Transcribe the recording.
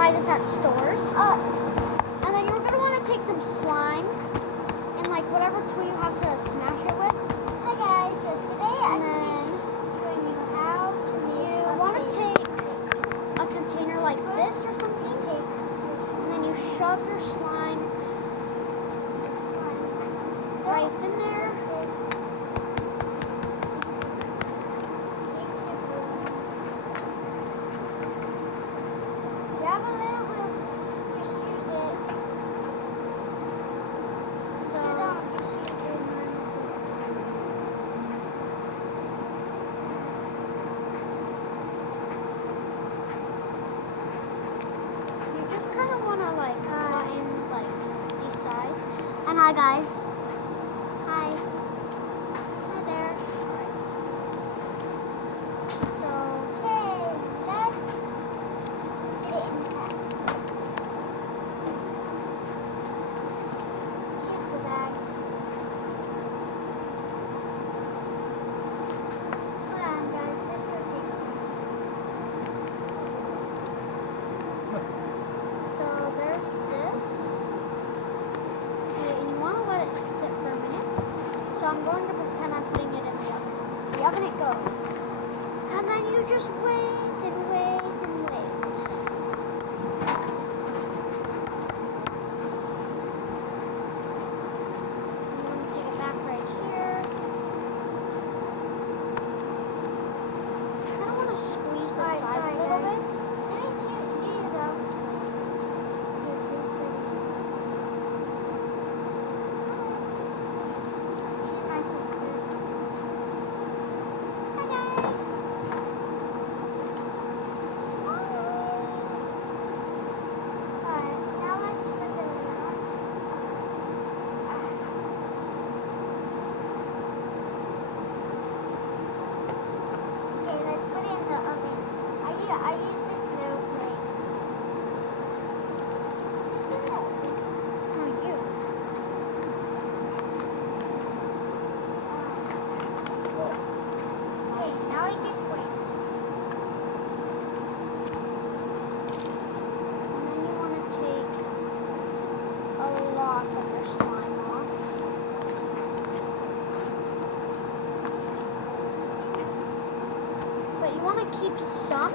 buy this at stores. And then you're gonna want to take some slime and like whatever tool you have to smash it with. Hi guys, so today I'm then showing you how to make you want to take a container like this or something, and then you shove your slime right in there. Grab a little bit, just use it. So Just use it. you just kind of want to like flatten like these sides. And hi guys. Hi. Hi there. So Okay, let's get it in the bag. Here's the bag. Hold on guys, this will take So there's this. Okay, and you want to let it sit for a minute. So I'm going to pretend I'm putting it in the oven. The oven it goes. And then you just wait and wait and wait. You want to take it back right here. You kind of want to squeeze the Alright, sides sorry, a little guys. bit. Here you go. She's my sister. Hi guys. Alright, now let's put the lid on. Okay, let's put it in the oven. I use this little plate. This is the oven. Oh, you. Okay, now I just wait. And then you want to take a lot of your slime off. But you want to keep some